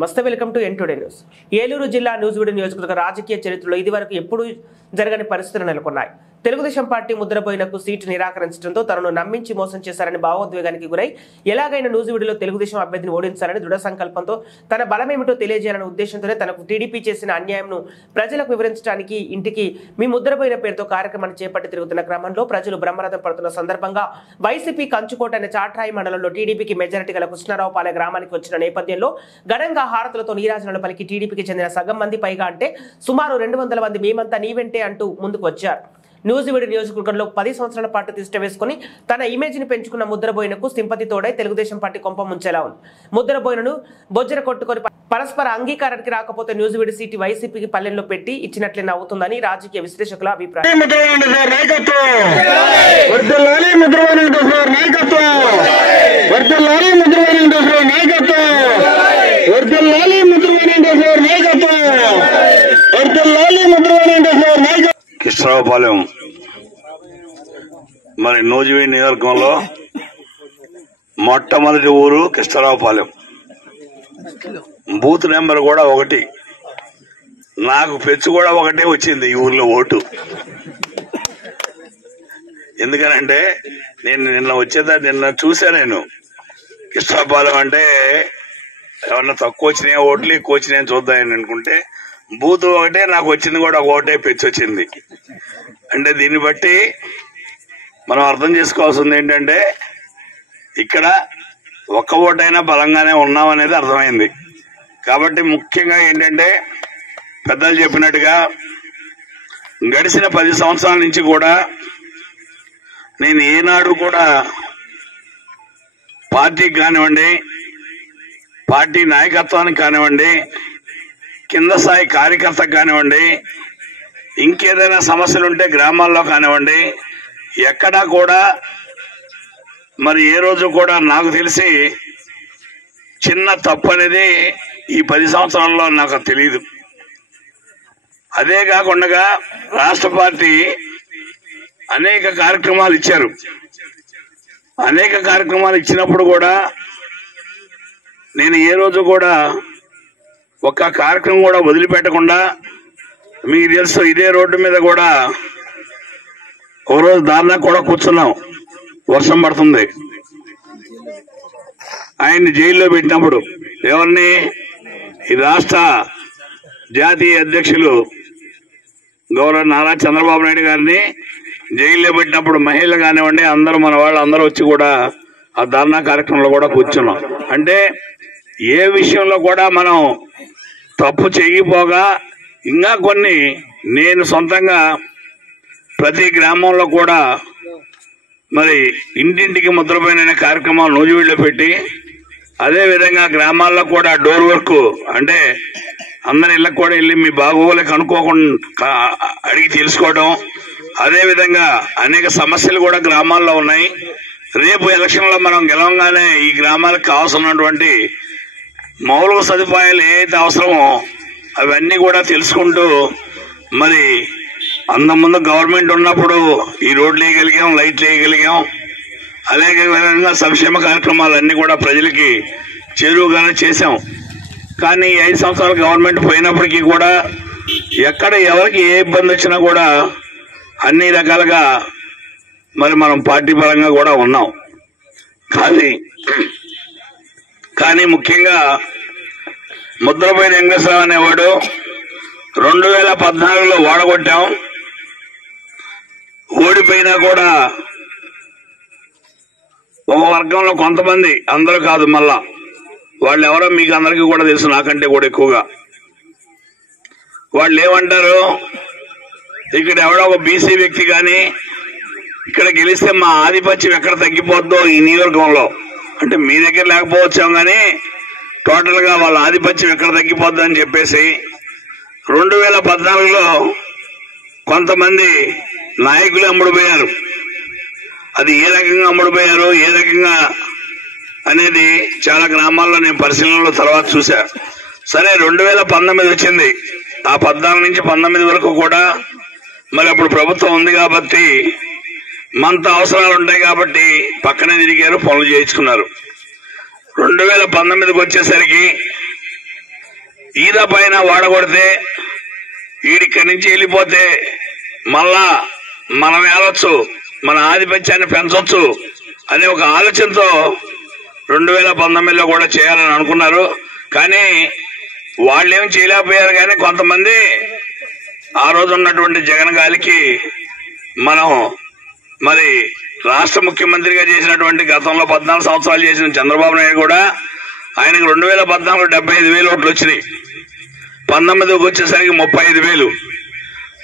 నమస్తే, welcome to N2 news. Eluru జిల్లా నూజివీడు నియోజకవర్గ రాజకీయ చరిత్రలో ఇదివరకు ఎప్పుడూ జరగని పరిస్థితులు నెలకొన్నాయి. తెలుగుదేశం పార్టీ ముద్రపోయినకు సీటు నిరాకరించడంతో తనను నమ్మించి మోసం చేశారని భావోద్వేగానికి గురై ఎలాగైనా నూజివీడులో తెలుగుదేశం అభ్యర్థిని ఓడించాలని దృఢ సంకల్పంతో తన బలమేమిటో తెలియజేయాలనే ఉద్దేశంతోనే తనకు టీడీపీ చేసిన అన్యాయంను ప్రజలకు వివరించడానికి ఇంటికి మీ ముద్రపోయిన పేరుతో కార్యక్రమాన్ని చేపట్టి తిరుగుతున్న క్రమంలో ప్రజలు బ్రహ్మరథం పడుతున్న సందర్భంగా వైసీపీ కంచుకోట అనే చాట్రాయి మండలంలో టీడీపీకి మెజారిటీ గల కృష్ణారావుపాలె గ్రామానికి వచ్చిన నేపథ్యంలో ఘనంగా హారతులతో నీరాజనాలు పలికి టీడీపీకి చెందిన సగం మంది పైగా అంటే సుమారు 200 మంది మేమంతా నీవెంటే అంటూ ముందుకు వచ్చారు. నూజివీడు నియోజకవర్గంలో 10 సంవత్సరాల పాటు తిష్ట వేసుకుని తన ఇమేజ్ ని పెంచుకున్న ముద్రబోయినకు సింపతి తోడై తెలుగుదేశం పార్టీ కొంప ముంచేలా ఉంది. ముద్రబోయినను బొజ్జర కొట్టుకొని పరస్పర అంగీకారానికి రాకపోతే నూజివీడు సీటు వైసీపీకి పల్లెల్లో పెట్టి ఇచ్చినట్లే నవ్వుతుందని రాజకీయ విశ్లేషకుల అభిప్రాయం. కృష్ణారావుపాలెం మరి నూజివీడు నియోజకవర్గంలో మొట్టమొదటి ఊరు కృష్ణారావుపాలెం. బూత్ నెంబర్ కూడా 1. నాకు పెచ్చు కూడా 1 వచ్చింది ఈ ఊర్లో ఓటు. ఎందుకనంటే నేను నిన్న చూసా. నేను కృష్ణారావుపాలెం అంటే ఏమన్నా తక్కువ వచ్చినాయా ఓట్లు, ఎక్కువ వచ్చినాయని చూద్దామని అనుకుంటే బూత్ 1, నాకు వచ్చింది కూడా 1 పెచ్చు వచ్చింది. అంటే దీన్ని బట్టి మనం అర్థం చేసుకోవాల్సింది ఏంటంటే ఇక్కడ ఒక్క ఓటైనా బలంగానే ఉన్నామనేది అర్థమైంది. కాబట్టి ముఖ్యంగా ఏంటంటే పెద్దలు చెప్పినట్టుగా గడిచిన 10 సంవత్సరాల నుంచి కూడా నేను ఏనాడు కూడా పార్టీకి కానివ్వండి, పార్టీ నాయకత్వానికి కానివ్వండి, కింద స్థాయి కార్యకర్తకు కానివ్వండి, ఇంకేదైనా సమస్యలుంటే గ్రామాల్లో కానివ్వండి, ఎక్కడా కూడా మరి ఏ రోజు కూడా నాకు తెలిసి చిన్న తప్పు అనేది ఈ 10 సంవత్సరాల్లో నాకు తెలియదు. అదే కాకుండా రాష్ట్ర పార్టీ అనేక కార్యక్రమాలు ఇచ్చారు. అనేక కార్యక్రమాలు ఇచ్చినప్పుడు కూడా నేను ఏ రోజు కూడా ఒక్క కార్యక్రమం కూడా వదిలిపెట్టకుండా, మీకు తెలుసు ఇదే రోడ్డు మీద కూడా ఒకరోజు దారిలో కూడా కూర్చున్నాం, వర్షం పడుతుంది. ఆయన్ని జైల్లో పెట్టినప్పుడు ఎవరిని, ఈ రాష్ట్ర జాతీయ అధ్యక్షులు గౌరవ నారా చంద్రబాబు నాయుడు గారిని జైల్లో పెట్టినప్పుడు మహిళలు కానివ్వండి, అందరూ మన వాళ్ళు అందరూ వచ్చి కూడా ఆ ధర్నా కార్యక్రమంలో కూడా కూర్చున్నాం. అంటే ఏ విషయంలో కూడా మనం తప్పు చేయకపోగా ఇంకా కొన్ని నేను సొంతంగా ప్రతి గ్రామంలో కూడా మరి ఇంటింటికి ముద్రపోయిన కార్యక్రమాలు నూజివీడులో పెట్టి, అదే విధంగా గ్రామాల్లో కూడా డోర్ వర్క్ అంటే అందరి ఇళ్ళకు కూడా వెళ్ళి మీ బాగోగులు కనుక్కోకుండా అడిగి తెలుసుకోవడం. అదే విధంగా అనేక సమస్యలు కూడా గ్రామాల్లో ఉన్నాయి. రేపు ఎలక్షన్ లో మనం గెలవంగానే ఈ గ్రామాలకు కావాల్సినటువంటి మౌలిక సదుపాయాలు ఏదైతే అవసరమో అవన్నీ కూడా తెలుసుకుంటూ మరి అంతకుముందు గవర్నమెంట్ ఉన్నప్పుడు ఈ రోడ్లు వేయగలిగాం, లైట్లు వేయగలిగాం. అదే విధంగా సంక్షేమ కార్యక్రమాలన్నీ కూడా ప్రజలకి చేరువగానే చేశాం. కానీ 5 సంవత్సరాలు గవర్నమెంట్ పోయినప్పటికీ కూడా ఎక్కడ ఎవరికి ఏ ఇబ్బంది వచ్చినా కూడా అన్ని రకాలుగా మరి మనం పార్టీ పరంగా కూడా ఉన్నాం. కానీ ముఖ్యంగా ముద్రపోయిన వెంకటేశ్వరరావు అనేవాడు 2014లో ఓడగొట్టాం. ఓడిపోయినా కూడా ఒక వర్గంలో కొంతమంది, అందరూ కాదు, మళ్ళా వాళ్ళు ఎవరో మీకు అందరికీ కూడా తెలుసు, నాకంటే కూడా ఎక్కువగా. వాళ్ళు ఏమంటారు, ఇక్కడ ఎవడో ఒక బీసీ వ్యక్తి కానీ ఇక్కడ గెలిస్తే మా ఆధిపత్యం ఎక్కడ తగ్గిపోద్దో ఈ నియోజకవర్గంలో, అంటే మీ దగ్గర లేకపోవచ్చాం కానీ టోటల్ గా వాళ్ళ ఆధిపత్యం ఎక్కడ తగ్గిపోద్దో అని చెప్పేసి 2014లో కొంతమంది నాయకులు అమ్ముడుపోయారు. అది ఏ రకంగా అమ్ముడుపోయారు, ఏ రకంగా అనేది చాలా గ్రామాల్లో నేను పరిశీలనలో తర్వాత చూసా. సరే 2019 వచ్చింది. ఆ 14 నుంచి 19 వరకు కూడా మరి అప్పుడు ప్రభుత్వం ఉంది కాబట్టి మనతో అవసరాలు ఉంటాయి కాబట్టి పక్కనే తిరిగారు, పనులు చేయించుకున్నారు. 2019కి వచ్చేసరికి ఈద పైన వాడగొడితే వీడిక్కడి నుంచి వెళ్ళిపోతే మళ్ళా మనం ఏలొచ్చు, మన ఆధిపత్యాన్ని పెంచొచ్చు అనే ఒక ఆలోచనతో 2019లో కూడా చేయాలని అనుకున్నారు. కానీ వాళ్ళేం చేయలేకపోయారు. కానీ కొంతమంది ఆ రోజు ఉన్నటువంటి జగన్ గాలికి మనం మరి రాష్ట్ర ముఖ్యమంత్రిగా చేసినటువంటి గతంలో 14 సంవత్సరాలు చేసిన చంద్రబాబు నాయుడు కూడా ఆయనకు 2014 75,000 ఓట్లు వచ్చినాయి. 19కి వచ్చేసరికి 35,000.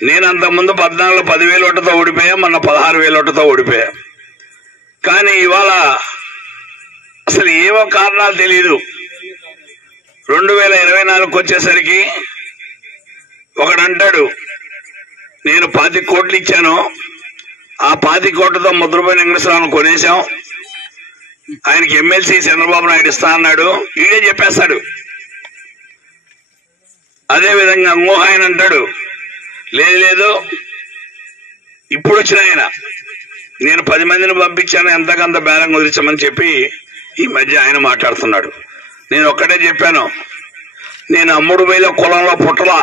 నేను అంతకుముందు 14లో 10,000 ఓట్లతో ఓడిపోయా, మొన్న 16,000 ఓట్లతో ఓడిపోయా. కానీ ఇవాళ అసలు ఏవో కారణాలు తెలియదు. 2024కి వచ్చేసరికి ఒకడంటాడు నేను 25 కోట్లు ఇచ్చాను, ఆ 25 కోట్లతో ముద్రపోయిన వెంకటేశ్వరరావును కొనేశాం, ఆయనకి ఎమ్మెల్సీ చంద్రబాబు నాయుడు ఇస్తా అన్నాడు, ఈడే చెప్పేస్తాడు. అదేవిధంగా ఇంకో ఆయన అంటాడు లేదు ఇప్పుడు వచ్చిన ఆయన నేను 10 మందిని పంపించాను ఎంతకంత బేరం కుదిరించమని చెప్పి ఈ మధ్య ఆయన మాట్లాడుతున్నాడు. నేను ఒక్కటే చెప్పాను, నేను అమ్ముడు వేల కులంలో పుట్టలా,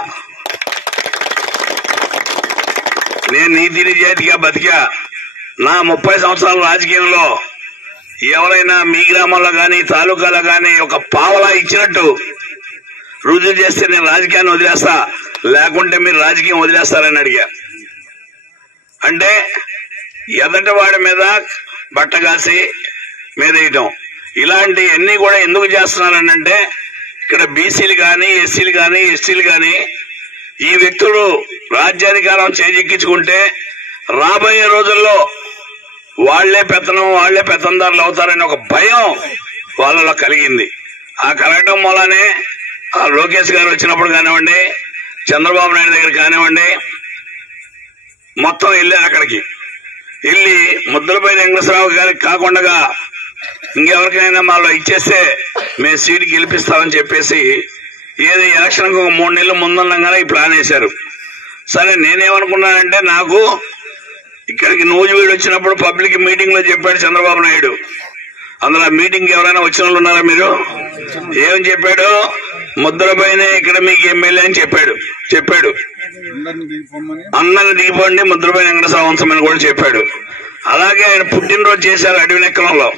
నేను నీతి నిజాయితీగా బతికా. నా 30 సంవత్సరాల రాజకీయంలో ఎవరైనా మీ గ్రామంలో కానీ తాలూకాలో కానీ ఒక పావలా ఇచ్చినట్టు రుజువు చేస్తే నేను రాజకీయాన్ని వదిలేస్తా, లేకుంటే మీరు రాజకీయం వదిలేస్తారని అడిగా. అంటే ఎదటి వాడి మీద బట్టగాసి మీద వేయటం ఇలాంటివన్నీ కూడా ఎందుకు చేస్తున్నారనంటే ఇక్కడ బీసీలు కానీ ఎస్సీలు కానీ ఎస్టీలు కానీ ఈ వ్యక్తులు రాజ్యాధికారం చేజెక్కించుకుంటే రాబోయే రోజుల్లో వాళ్లే పెత్తనం వాళ్లే పెత్తందారులు అవుతారని ఒక భయం వాళ్ళలో కలిగింది. ఆ కలగటం వల్లనే ఆ లోకేష్ గారు వచ్చినప్పుడు కానివ్వండి, చంద్రబాబు నాయుడు దగ్గర కానివ్వండి, మొత్తం వెళ్ళారు. అక్కడికి వెళ్ళి ముద్రపై వెంకటేశ్వరరావు గారికి కాకుండా ఇంకెవరికైనా మాలో ఇచ్చేస్తే మేము సీటు గెలిపిస్తామని చెప్పేసి ఏది ఎలక్షన్కి ఒక 3 నెలలు ముందుండగానే ఈ ప్లాన్ వేశారు. సరే నేనేమనుకున్నానంటే నాకు ఇక్కడికి నూజివీడు వచ్చినప్పుడు పబ్లిక్ మీటింగ్ లో చెప్పాడు చంద్రబాబు నాయుడు. అందులో మీటింగ్ ఎవరైనా వచ్చిన వాళ్ళు ఉన్నారా మీరు? ఏమని చెప్పాడు? ముద్రపైనే ఇక్కడ మీకు ఎమ్మెల్యే అని చెప్పాడు. అందరిని దిగిపోండి ముద్రపైన వెంకటేశ్వర వంశమని కూడా చెప్పాడు. అలాగే ఆయన పుట్టినరోజు చేశారు అడవి నెక్కలంలో,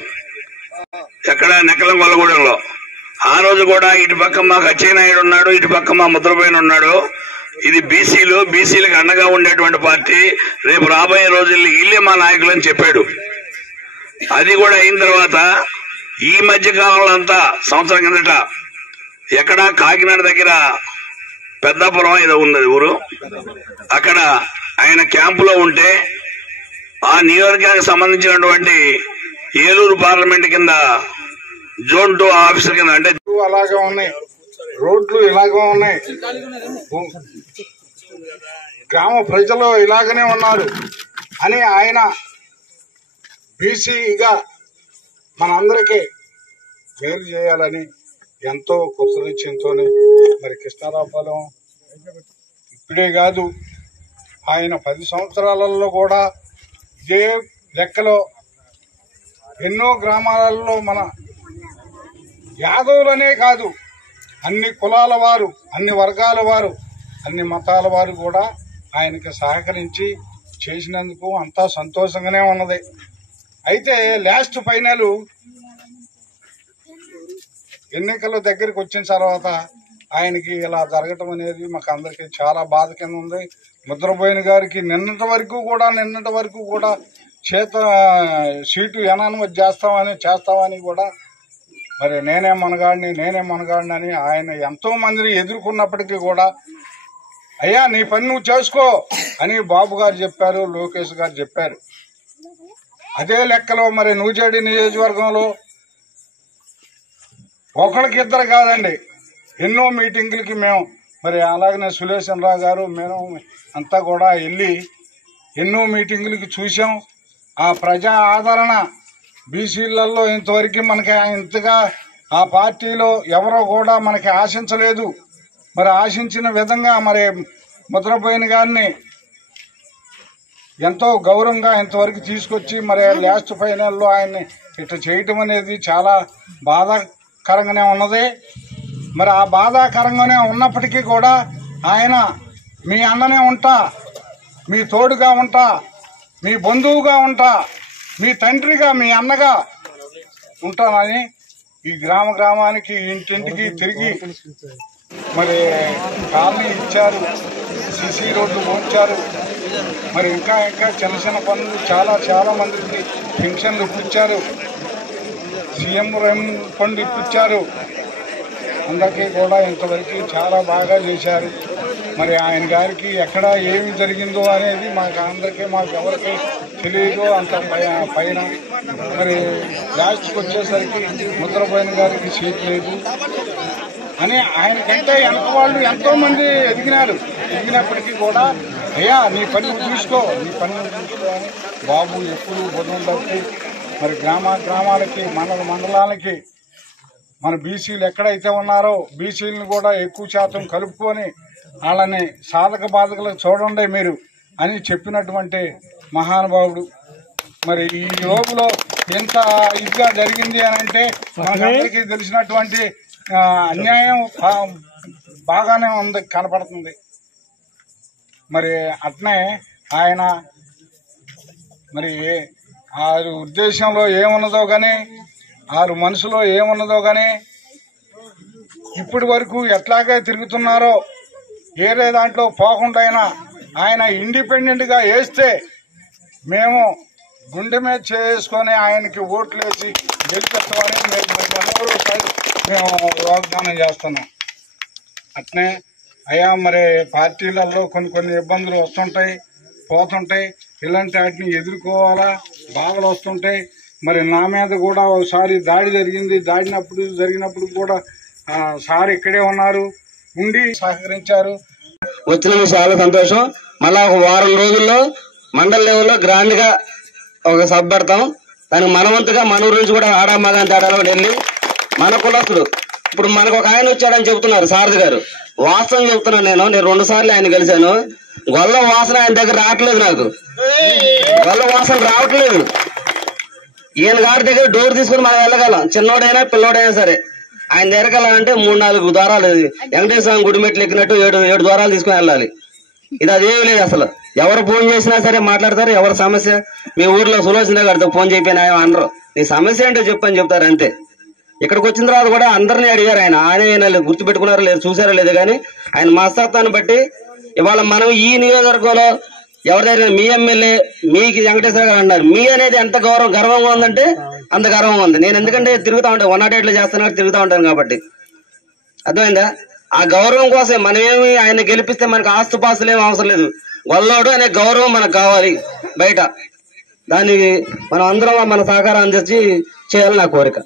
ఎక్కడ నెక్కలం గొల్లగూడెంలో. ఆ రోజు కూడా ఇటు పక్క మాకు అచ్చెన్నాయుడు ఉన్నాడు, ఇటు పక్క మా ముద్రపైన ఉన్నాడు. ఇది బీసీలకు అండగా ఉండేటువంటి పార్టీ, రేపు రాబోయే రోజుల్లో వీళ్ళే మా నాయకులు అని చెప్పాడు. అది కూడా అయిన తర్వాత ఈ మధ్య కాలంలో అంతా సంవత్సరం కిందట ఎక్కడ కాకినాడ దగ్గర పెద్దాపురం ఏదో ఉంది ఊరు, అక్కడ ఆయన క్యాంపులో ఉంటే ఆ నియోజకవర్గానికి సంబంధించినటువంటి ఏలూరు పార్లమెంట్ కింద జోన్ 2 ఆఫీసర్ కింద అంటే అలాగే ఉన్నాయి, రోడ్లు ఇలాగే ఉన్నాయి, గ్రామ ప్రజలు ఇలాగనే ఉన్నారు అని ఆయన బీసీగా మనందరికీ మేలు చేయాలని ఎంతో కృతనిశ్చయంతో మరి కృష్ణారావుపాలెం ఇప్పుడే కాదు ఆయన 10 సంవత్సరాలలో కూడా ఇదే లెక్కలో ఎన్నో గ్రామాలలో మన యాదవులనే కాదు అన్ని కులాల వారు, అన్ని వర్గాల వారు, అన్ని మతాల వారు కూడా ఆయనకి సహకరించి చేసినందుకు అంతా సంతోషంగానే ఉన్నది. అయితే లాస్ట్ ఫైనల్ ఎన్నికల దగ్గరికి వచ్చిన తర్వాత ఆయనకి ఇలా జరగటం అనేది మాకు అందరికి చాలా బాధ కింద ఉంది. ముద్రబోయిన గారికి నిన్నటి వరకు కూడా సీటు ఎనానమస్ చేస్తామని కూడా మరి నేనే మనగాడిని అని ఆయన ఎంతో మందిని ఎదుర్కొన్నప్పటికీ కూడా అయ్యా నీ పని నువ్వు చేసుకో అని బాబు గారు చెప్పారు, లోకేష్ గారు చెప్పారు. అదే లెక్కలో మరి నూజివీడు నియోజకవర్గంలో ఒకరికిద్దరు కాదండి, ఎన్నో మీటింగులకి మేము మరి అలాగనే సులేశనరావు గారు మేము అంతా కూడా వెళ్ళి ఎన్నో మీటింగులకి చూసాం. ఆ ప్రజా ఆదరణ బీసీలలో ఇంతవరకు మనకి ఇంతగా ఆ పార్టీలో ఎవరో కూడా మనకి ఆశించలేదు. మరి ఆశించిన విధంగా మరి ముద్రపోయిన గారిని ఎంతో గౌరవంగా ఇంతవరకు తీసుకొచ్చి మరి లాస్ట్ ఫైనల్లో ఆయన్ని ఇట్లా చేయటం అనేది చాలా బాధాకరంగానే ఉన్నది. మరి ఆ బాధాకరంగానే ఉన్నప్పటికీ కూడా ఆయన మీ అన్ననే ఉంటా, మీ తోడుగా ఉంటా, మీ బంధువుగా ఉంటా, మీ తండ్రిగా, మీ అన్నగా ఉంటానని ఈ గ్రామానికి ఇంటింటికి తిరిగి మరి కాలనీ ఇచ్చారు, సిసి రోడ్లు పోంచారు. మరి ఇంకా చిన్న చిన్న పనులు చాలా మందికి పెన్షన్లు ఇప్పించారు, సీఎం ఫండ్ ఇప్పించారు. అందరికీ కూడా ఇంతవరకు చాలా బాగా చేశారు. మరి ఆయన గారికి ఎక్కడ ఏమి జరిగిందో అనేది మాకు ఎవరికి తెలియదు. అంత పైన మరి లాస్ట్కి వచ్చేసరికి ముద్రపోయిన గారికి సీట్ లేదు అని ఆయనకంటే వెనక వాళ్ళు ఎంతో మంది ఎదిగినప్పటికీ కూడా అయ్యా నీ పని చూసుకో అని బాబు ఎప్పుడు బొమ్మలకి మరి గ్రామాలకి మండలాలకి మన బీసీలు ఎక్కడైతే ఉన్నారో బీసీలను కూడా ఎక్కువ శాతం కలుపుకొని వాళ్ళని సాధక బాధకులకు చూడండి మీరు అని చెప్పినటువంటి మహానుభావుడు. మరి ఈ రోజులో ఎంత ఇదిగా జరిగింది అని అంటే మనకందరికీ తెలిసినటువంటి అన్యాయం బాగానే ఉంది, కనపడుతుంది. మరి అట్నే ఆయన మరి ఆరు ఉద్దేశంలో ఏమున్నదో కానీ ఆరు మనసులో ఏమున్నదో కానీ ఇప్పటి వరకు ఎట్లాగే తిరుగుతున్నారో ఏరే దాంట్లో పోకుండా ఆయన ఇండిపెండెంట్గా వేస్తే మేము గుండె మీద చేసుకొని ఆయనకి ఓట్లు వేసి గెలిపిస్తామని మేము వాగ్దానం చేస్తున్నాం. అట్నే అయ్యా మరి పార్టీలలో కొన్ని ఇబ్బందులు వస్తుంటాయి, పోతుంటాయి. ఇలాంటి వాటిని ఎదుర్కోవాలా, బాధలు వస్తుంటాయి. మరి నా మీద కూడా ఒకసారి దాడి జరిగినప్పుడు కూడా సార్ ఇక్కడే ఉన్నారు, ఉండి సహకరించారు. వచ్చిన చాలా సంతోషం. మళ్ళా ఒక వారం రోజుల్లో మండల లెవెల్లో గ్రాండ్ గా ఒక సభ పెడతాం. దానికి మనవంతుగా మన ఊరి నుంచి కూడా ఆడా మగాని తేడాలో వెళ్ళి మన కులస్తులు ఇప్పుడు మనకు ఒక ఆయన వచ్చాడని చెబుతున్నారు సారథి గారు. వాస్తవం చెప్తున్నాను, నేను 2 సార్లు ఆయన కలిశాను. గొల్ల వాసన ఆయన దగ్గర రావట్లేదు, నాకు గొల్ల వాసన రావట్లేదు. ఈయన గారి దగ్గర డోర్ తీసుకుని మనం వెళ్ళగలం, చిన్నోడైనా పిల్లోడైనా సరే. ఆయన దగ్గరికి వెళ్ళాలంటే 3-4 ద్వారాలు, వెంకటేశ్వర స్వామి గుడి మెట్లు ఎక్కినట్టు 7 ద్వారాలు తీసుకుని వెళ్ళాలి. ఇది అదేమి లేదు అసలు. ఎవరు ఫోన్ చేసినా సరే మాట్లాడతారు. ఎవరి సమస్య మీ ఊర్లో సులోచన గారితో ఫోన్ చెప్పిన అనరు, నీ సమస్య ఏంటో చెప్పని చెప్తారు అంతే. ఇక్కడికి వచ్చిన తర్వాత కూడా అందరినీ అడిగారు. ఆయన గుర్తుపెట్టుకున్నారో లేదు, చూసారో లేదు, కానీ ఆయన మనస్తత్వాన్ని బట్టి ఇవాళ మనం ఈ నియోజకవర్గంలో ఎవరిదైనా మీ ఎమ్మెల్యే మీకు వెంకటేశ్వర గారు అన్నారు, మీ అనేది ఎంత గర్వంగా ఉందంటే అంత గర్వంగా ఉంది. నేను ఎందుకంటే తిరుగుతూ ఉంటాను, 108లో చేస్తున్నా తిరుగుతూ ఉంటాను కాబట్టి. అర్థమైందా? ఆ గౌరవం కోసం మనమేమి ఆయన గెలిపిస్తే మనకు ఆస్తుపాస్తులు ఏమి అవసరం లేదు. గొల్లోడు అనే గౌరవం మనకు కావాలి బయట. దానికి మనం అందరం మన సహకారం అందించి చేయాలని నా కోరిక.